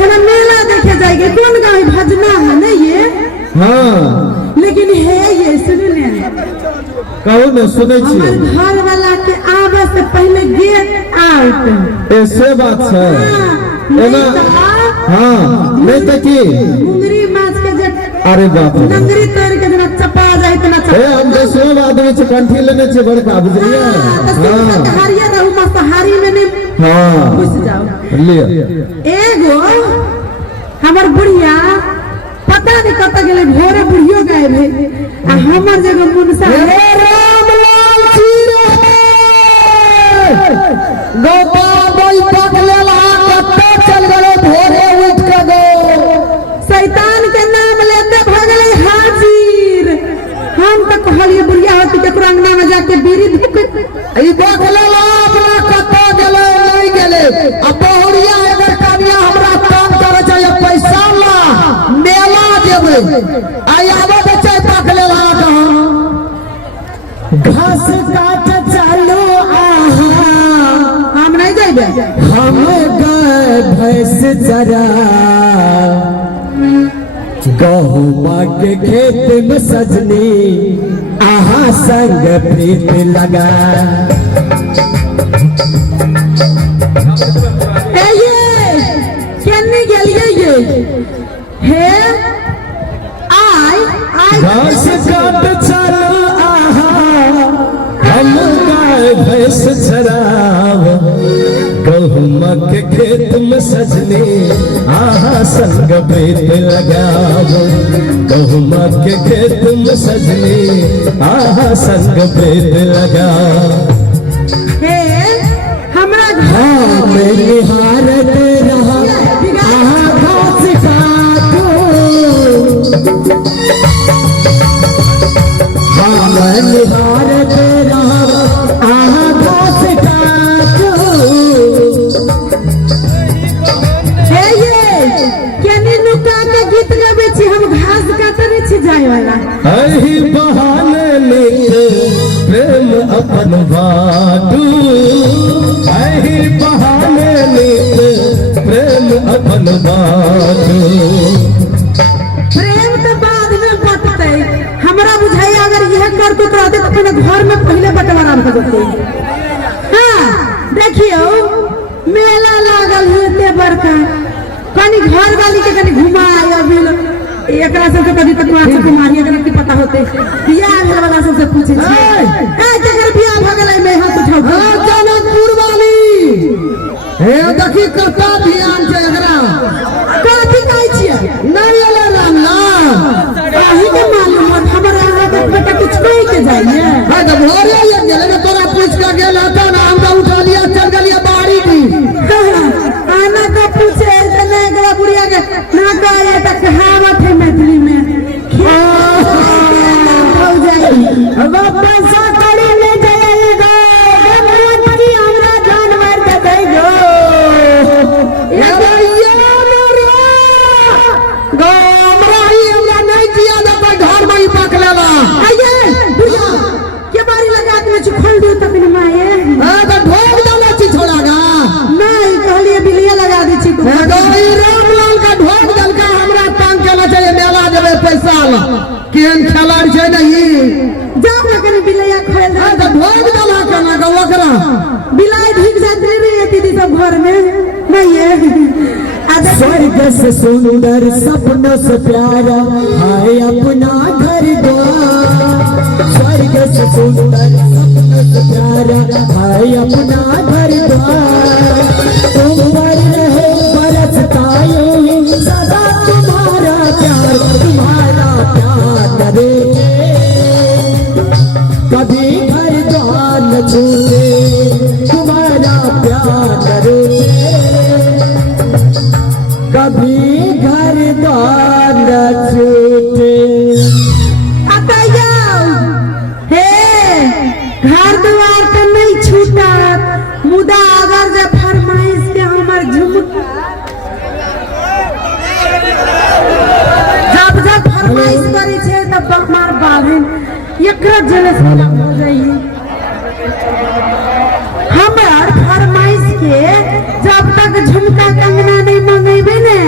जना मेला देखे जाएंगे। कौन गाँव भजना है ना ये? हाँ लेकिन है ये सुनने कहो न सुने हमारे घर वाला के आवे से पहले गेट आउट ऐसे बात है। हाँ नहीं तो की मुंगरी माछ के जब अरे बाप रे नंगरी तोड़ के जना चपा जाए इतना चपा हम देशों आदमी से कंठी लेने से बड़का बुझलिए। हां हरिया रहू मस्त हारी में नहीं हाँ घुस जाओ लिए एगो हमर बुढ़िया पता नहीं कत गेले भोरे बुढ़ियो गायब है आ हमर जगह मुनसा रामलाल चीरे गोपाल पकलेला कत्ते चल गए भोरे उठ के गो शैतान के नाम लेते भगले हाजिर। हम तो कहलिए बुढ़िया होती के अंगना में जाके बीड़ी धुक ई पकलेला अपना कत्ते गेले नहीं गेले अब बहुरिया अगर कनिया हमरा काम करे चाहिए पैसा ला मेला देबे आई आबे बच्चे पकलेला घास काट चलो आहा हम नहीं जाइबे हम गाय भैंस चरा गहुमा के खेत में सजनी आहा संग प्रीत लगा ये केनी गेलिए ये हे आई घास काट चलो आहा हम गाय भैंस चराव गहुमा के खेत में सजने आहा संग प्रीत लगाव गहुमा के खेत में सजने आहा संग प्रीत लगाव हे हमरा हाँ मेरी हारत रहा आहा घास काटो हाँ मेरी हारत रहा आहा घास काटो हे ये केनी नुका के गीत गाबे छी हम घास काटने छी जाय वाला अहि बहाने लेके प्रेम अपन बाटू अहि बहाने लेके प्रेम अपन बाटू प्रेम तो बाद में बटते हमरा बुझाई अगर यह कर तो रहते तो अपने घर में पहले बंटवारा हो जते। हां देखियो मेला लागल हेते बड़का कनी घर वाली के कनी घुमाय अभी एकरा से तो कभी कटवा से कुमारी अगर की पता होते बियाह भेल वाला सबसे पूछे ए जकर बियाह भ गेलै मैं हाथ उठाऊ जनकपुर वाली हे देखी कता ध्यान छै एकरा कथि कहै छियै नहीं एले राम ना काहे के मालूम हमरा यहाँ के बेटा कुछ कह के जाइए हां तो भोरे ये गेले ना तोरा पूछ के गेल हता ना हम तो उठा लिया चल गेलिए बाड़ी की आना का पूछे जना एकरा बुढ़िया के ना कहे त कहावत है मैथिली में हो जाई अब पैसा कड़ी ले जाएगा गमत की हमरा जान मार के दे दो ये भैया मेरा हमरा ही हमरा नहीं दिया ना पर घर में ही पक लेला आइए बुढ़िया के बारी लगा के खोल दो तक न माए हां तो ढोक डाला छी छोड़ागा नहीं कहलिए बिलिया लगा दी छी गई रामलाल का ढोक दल का हमरा तंग केला चाहिए मेला देबे पैसा ला केन खेलाड़ छै नहीं जाओ ना कनी बिलिया खोल हां तो ढोक डाला केना का ओकरा बिलाई ढीक जात रे दीदी सब घर में नहीं है स्वर्ग से सुंदर सपनों से प्यारा हाय अपना घर द्वार स्वर्ग से सुंदर सपनों से प्यारा हाय अपना घर द्वार तुम पर रहे बरसताए सदा तुम्हारा प्यार करे कभी घर द्वार न छूटे तुम्हारा प्यार करे कभी घर द्वार न छूटे हे घर द्वार तो नहीं छूटा मुदा अगर जे फरमाइश के हमर झुमका जब फरमाइश करे छे तब हमार बाबन एकरा जलस हो जाई हमर फरमाइश के जब तक झुमका कंगना नहीं मंगेबे ने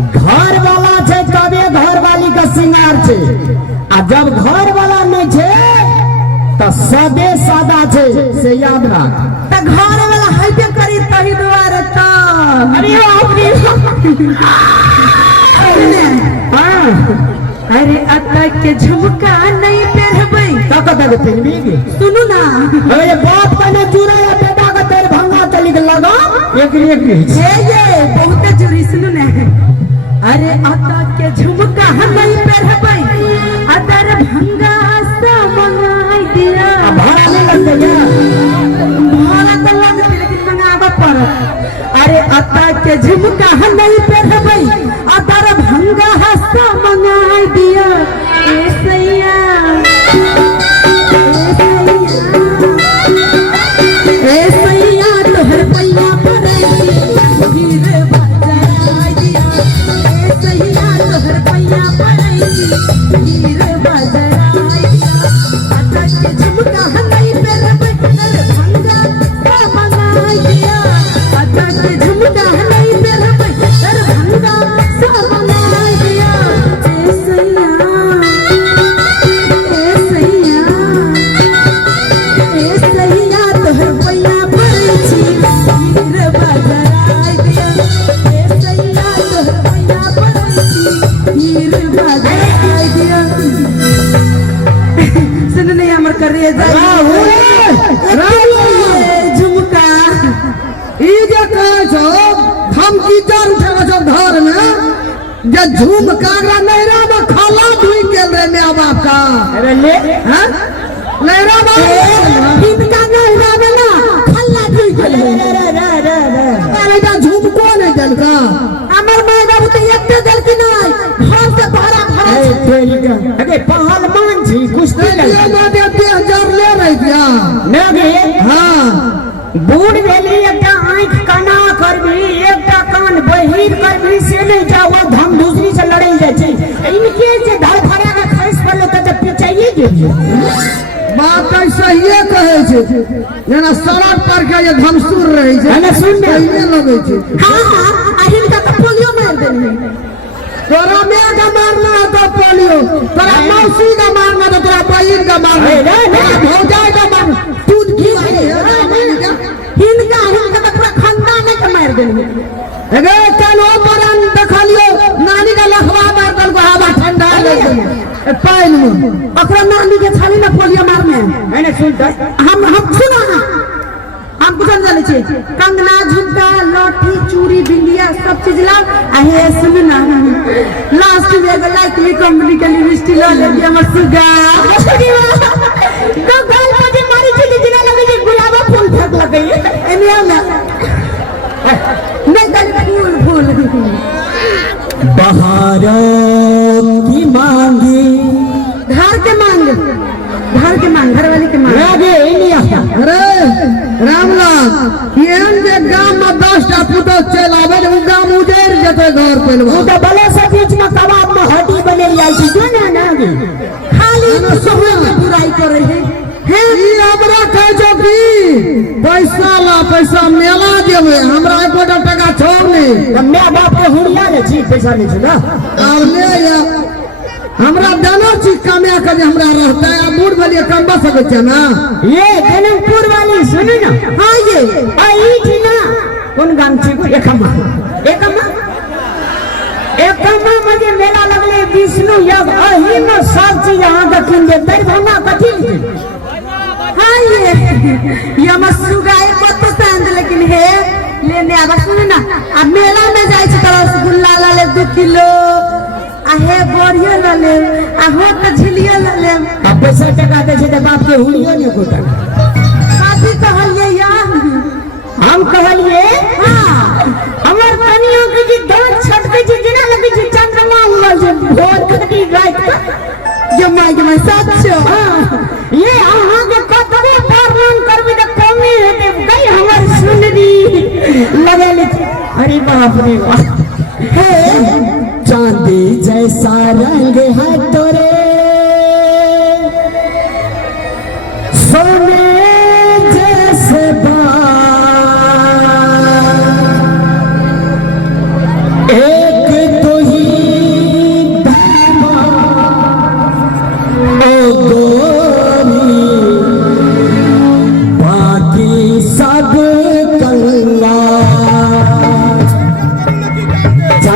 घर वाला छे तबे घर वाली का श्रृंगार छे आ जब घर वाला नहीं छे तो सबे सादा छे से याद रख। त घर वाला हइते करी तही दुआरे त अरे अपनी अरे अत्ता के झुमका नहीं पहनबै तक पहनबी सुनू ना अरे बाप कने चूड़ा या बेटा का तेरे भंगा चली के लगा एक ये बहुत जुरी सुनू ना अरे अत्ता के झुमका नहीं पहनबै अदर भंगा सा मंगाई दिया भाड़ा नहीं लगते क्या भाड़ा तो लगते लेकिन मंगावा पड़त अरे अत्ता के झुमका नहीं पहनबै अदर भंगा सा मंगाई दिया ए सैया ए सैया तोहर पैया पड़ै हीर बजाई दिया ए सैया तोहर पैया पड़ै हीर बजाई दिया अत्ता के झुमका नहीं पहनबै अदर भंगा सा मंगाई दिया अत्ता के झुमका नहीं पहनबै अदर भंगा सा मंगाई दिया ए सैया तोहर पैया पड़ै छी हीर बजाई दिया ए सैया तोहर पैया पड़ै छी हीर बजाई दिया सुन नहीं हमर करे झुमका ई जे कहे छो हम कीचड़ उठे छो घर में जे झुमका रा नैरा में खाला धुई गेल रे माय बाप का अरे ले हैं नैरा में इनका नहीं रावना खल्ला धुई गेल अरे जा झुमको नहीं देल का हमर माय बाबू तो एकटे देल कि नहीं घर से भाड़ा भरा अरे पहलवान छी कुश्ती ले ना देते हजार ले रही क्या नहीं हां बूढ़ भेली एकटा आंख कना करबी एकटा कान बहिर करबी से नहीं जाओ हम दूसरी से लड़ाई जाय छी इनके से धड़ फड़ा के खैस पड़ले त पिचाइए गेलिए बात सहिए कहे छे जेना सड़क पर के ये घमसूर रही छे ना सुन में लगे छे हां हां अहिन का तो पोलियो मार देनी तोरा में का मारना है तो पोलियो तोरा मौसी का मारना तो तोरा बहिन का मारना भौजाई का मारना तू की हिनका तो पूरा खानदान के मार देनी अरे कानो परन देखलियो नानी का लखवा मार दल को हवा ठंडा ले पाइन में ओकरा नानी के छाली में पोलियो मारने मैंने सुन हम सुनो ना हम कुछ जाने छी कंगना झुमका लॉटरी चूड़ी बिंदिया सब चीज ला आहे सुन ना लास्ट में एगो लाइकली कंपनी के लिपस्टिक ला ले दिया हमर सुगा तो गाल पे जे मारी छी जिना लगे जे गुलाबा फूल फेंक लगे एनिया ना नहीं गल फूल बहारों की मांगी घर के मांग घर वाली के मांग अरे रामलाल एहन जे गांव में 10 टा पुतो चल आवे उ गांव उजड़ जते घर पेलवा तो भले से बीच में कबाब में हड्डी बने जाय छी जो ना ना खाली सोहे के बुराई करे है ई हमरा कह जो की पैसा मेला देबे हमरा 1 टका छोड़ नहीं मैं बाप के हुड़िया ले छी पैसा नहीं छ ना अब ले या हमरा दाना चीज कमा के जे हमरा रहता है बूढ़ वाली कमा सके छ ना ये जनकपुर वाली सुनी ना हां ये आई थी ना कौन गांव छी एकमा मुझे मेला लगले विष्णु यज्ञ अही में सब चीज यहां दखिन दे दरभंगा कथि हां ये मसुगाए मत पसंद लेकिन है लेने आबा सुन ना अब मेला में जाय छ त रसगुल्ला ला ले 2 किलो आहे बोरियो ला ले आहो त झिलियो ला ले अब पैसा टका दे छै त बाप के हुलियो ने कोटा काफी कहलिए या हम कहलिए हां हमर कनियो के जी दांत छटके जी जेना लगे छै चंद्रमा उगल छै भोर कटी रात के जो माय सच ये अहाँ के कतबो वर्णन करबे त कमी हेते गई हमर सुनरी लगेले अरे बाप रे बाप हे चांदी जैसा रंग है तोरे सोने जैसे बाल एक तो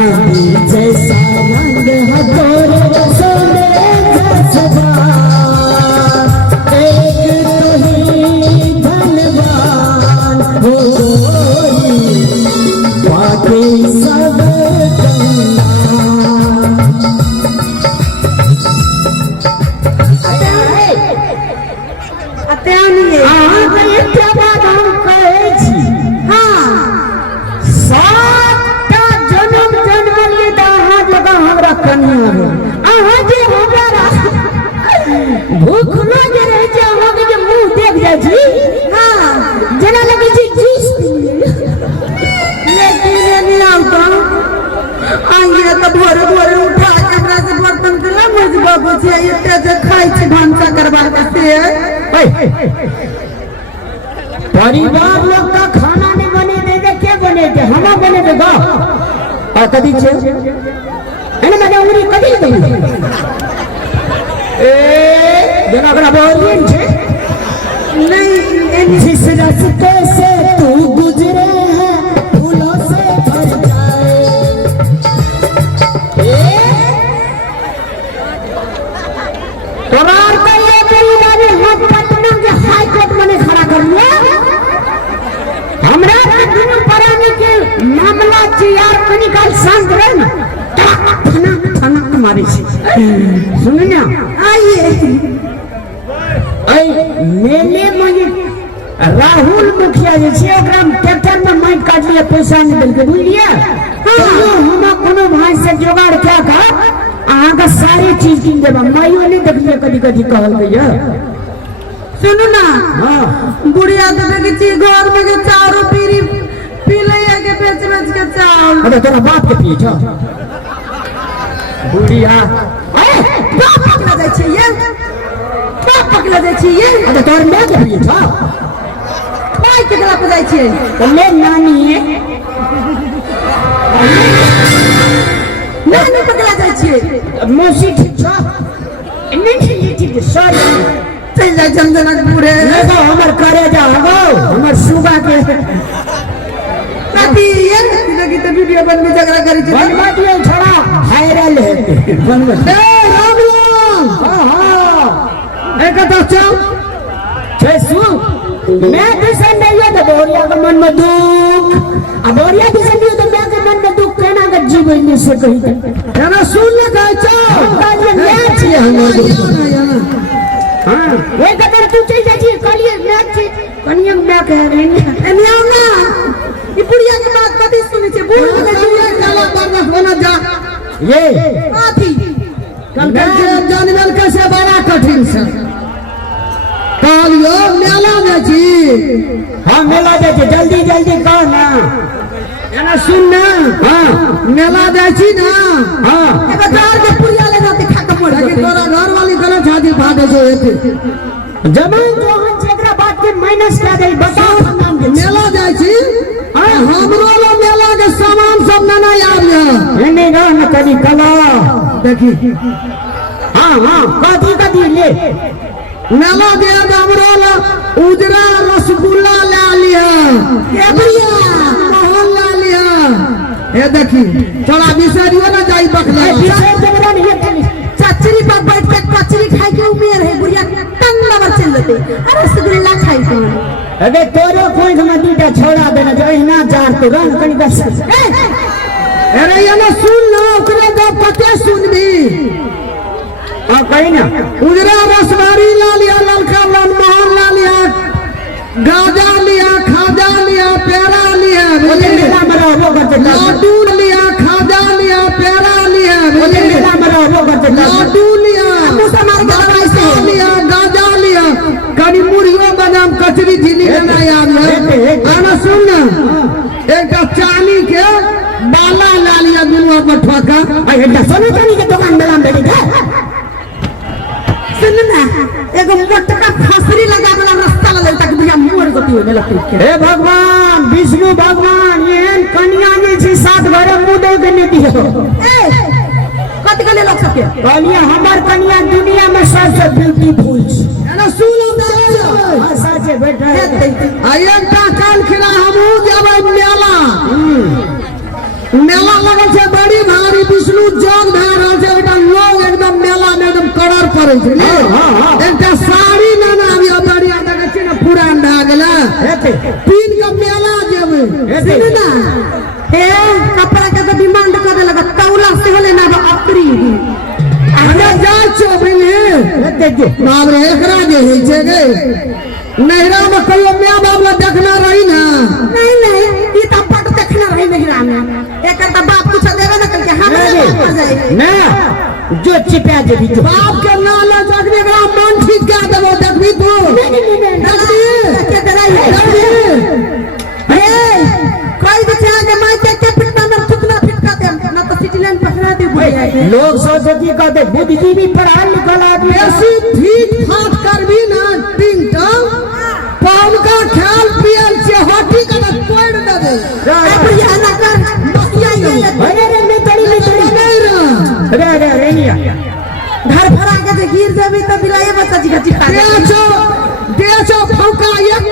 चांदी जैसा रंग है तोरे सोने जैसा एक तो ही धनवान हो गोरी बाकी सब भूखलो जे रहे छै अहाँ के जे मुंह देख जाय छी हां जेना लगे छै जूस लेकिन नहीं आवता आंगे तो भोरे भोरे उठा के हमरा से बर्तन के ला मजबा बुझे एते जे खाइ छै भांसा करबा के से परिवार लोग का खाना नहीं बने दे के बने दे हम बने देगा और कदी छे एने मैंने उरी कदी दे ए जना करा बोलिन छे नहीं जिस रास्ते से तू गुजरे है फूलों से भर जाए करार का ये परिवार हाथ पटना के हाई कोर्ट में खड़ा कर लिया हमरा के दुनू परानी के मामला चियार के निकाल शांत रहे ना थाना थाना तुम्हारी सुन ना आइए मेले में राहुल मुखिया जे छै ओकरा ट्रैक्टर में माइक काट लिया पैसा नहीं देलके बुझलिए हम कोनो भाई से जोगाड़ क्या का अहाँ का सारी चीज किन देबा माइयो नहीं देखलिए कदी कदी कहल गया सुनो ना हां बुढ़िया तो देखी छी घर में के चारो पीरी पी ले के बेच बेच के चावल अरे तोरा बाप के पिए छ बुढ़िया बाप पकड़ा जाय छै ये बाप पकड़ा जाय छै ये अरे तोर मां के पिए छ भाई के गला पे जाय छै तो ले नानी है नानी पकड़ा जाय छै मौसी ठीक छ नहीं ये ठीक सॉरी चल जाय जनजनकपुर ले तो हमर करे जा हो हमर सुबह के कथी ये लगी तो वीडियो बनने झगड़ा करी छै बनवा दियो छोड़ा वायरल है बनवा ए राम हां एक तो चल छसु मैं दिसन नहीं हो तो बोरिया के मन में दुख अब बोरिया दिसन नहीं हो तो मैं के मन में दुख कहना के जीवन में से कही दे ना सुन ले गए छो कालिए मैच है हमारे हां ये कदर तू चल जा जी कालिए मैच कनिया मैं कह रही एनिया ना ई बुढ़िया के बात कथी सुनै छै बूढ़ के दुनिया काला बरनस बना जा ये काथी कल के जानवर कैसे बड़ा कठिन से कालियो मेला में छी हां मेला जाय छै जल्दी जल्दी कह ना एना सुन ना हां मेला जाय छी ना हां ए बाजार के पुरिया ले जाते खा के मर जाते तोरा घर वाली गला छाती फाटे जो एते जमान जोहन जेकरा बात के माइनस कर दे बताओ नाम के मेला जाय छी हमरो लो मेला के सामान सब ना आबिया एने ना न कदी कला देखी हां हां कदी ले मेला दे हमरो लो उजरा रसगुल्ला ला लिया के भैया मोहन ला लिया ए देखी थोड़ा बिसरियो ना जाई बखला विशेष जबरा नहीं चचरी पर बैठ के कचरी खाए के उमेर है बुढ़िया टंग लवर चल लेते अरे रसगुल्ला खाई तो अबे तोरो कोई में दूटा छोड़ा देना जो इना चार तो रंग कनी बस अरे ये ना सुन ना ओकरे दो पते सुनबी हां कहीं ना उजरा रसवारी ला लिया ललका लाल मोहन ला लिया गाजा लिया खाजा लिया पेड़ा लिया मेला मरा हो करते लाडू लिया खाजा लिया पेड़ा लिया मेला मरा हो करते लाडू लिया गाजा लिया गाजा लिया कनी मुड़ियो बादाम कचरी झिली लेना याद है आना सुन ना एक चाली के बाला ला लिया दुनुआ पठवा का भाई सोने चांदी के दुकान में बैठी था सुन ना एगो मोटका फसरी लगा वाला रास्ता लगे तक भैया मोर गति होने लगती हे भगवान विष्णु भगवान एहन कन्या जे छै सात घर मुंह दे के नहीं दियो ए कत गले लग सके कहलिए हमर कन्या दुनिया में सबसे ब्यूटीफुल छै ना सुनो दा सच है बेटा आयन का काल खिला हमहू जेबै मेला मेला लगे छै बड़ी करे छी एकटा साड़ी लेना अभी बढ़िया जगह छी ना पुरान भ गेला तीन का मेला जेबै सुन ना ए कपड़ा के तो डिमांड कर लगा तौला से होले ना अपरी अरे जा छो बने देखो बाप रे एकरा जे होइ छै गे नहिरा में कहियो माय बाप ला देखना रही ना नहीं ई त पट देखना रही नहिरा में एकर त बाप कुछ देबे न करके हमरे बाप जाए ना जो चिपा जेबी जो बाप के नाला जगने एकरा मन ठीक कर देबो देखबी तू नहीं के डराई ए कोई बच्चा के माई के पिटना में कितना फिटका दे ना तो सिटीलन पकड़ा दे बुढ़िया के लोग सोचे की कहते बुद्धिजीवी पढ़ा लिखा आदमी ऐसी ठीक फाट करबी ना टिंग टंग पान का ख्याल पियल से हटी के ना तोड़ देबे बढ़िया ना कर बसिया ये अरे नहीं तड़ी नहीं रे रेनिया घर भरा के जे गिर जाबी त बिलाए बच्चा जी का चिपा देचो फौका एक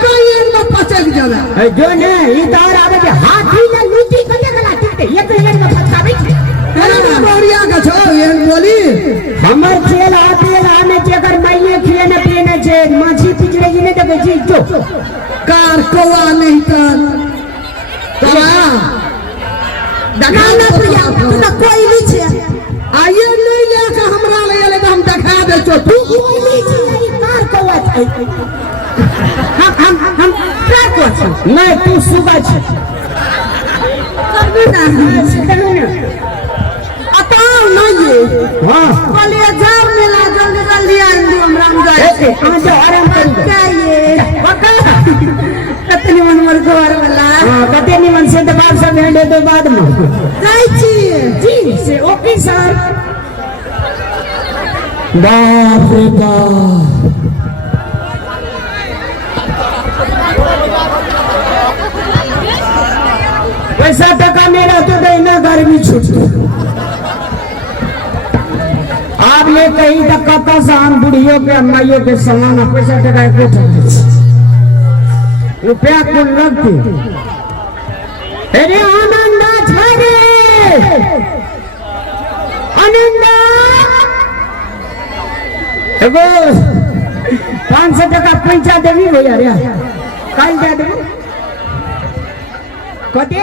में पचक जावे जो ने ई तार आवे के हाथी ने लूटी करे गला ठीक है एक में पचकावे अरे बढ़िया का छो ये बोली हमर खेल आने जेकर माइने खिले ने पीने छे माछी पिछले जी ने देबे जी जो कार कोवा नहीं कर कवा ना प्रिया तू त कोई नहीं छे आइए नहीं लेके हमरा ले हम दिखा दे छो तू कोई नहीं छे कार कोवा छै हम क्या कर नहीं तू सुबह छे अताव नहीं ये हां बोलिए जाओ मेला जल्दी आंदू हमरा जाए हां जो आराम कर क्या ये कतनी मन घर वाला हां कतनी मन से तो बाप सब हेंडे तो बाद में जाई छी जी से ओके सर बाप रे बाप पैसा टका मेरा तो देना गर्मी छुट्टी आप ये कहीं तक कता से हम बुढ़ियों के अम्माइयों के समान पैसा टका रुपया कुल लगती अरे आनंदा छारे आनंदा एगो 500 टका पैसा देवी भैया रे कल दे देबो कते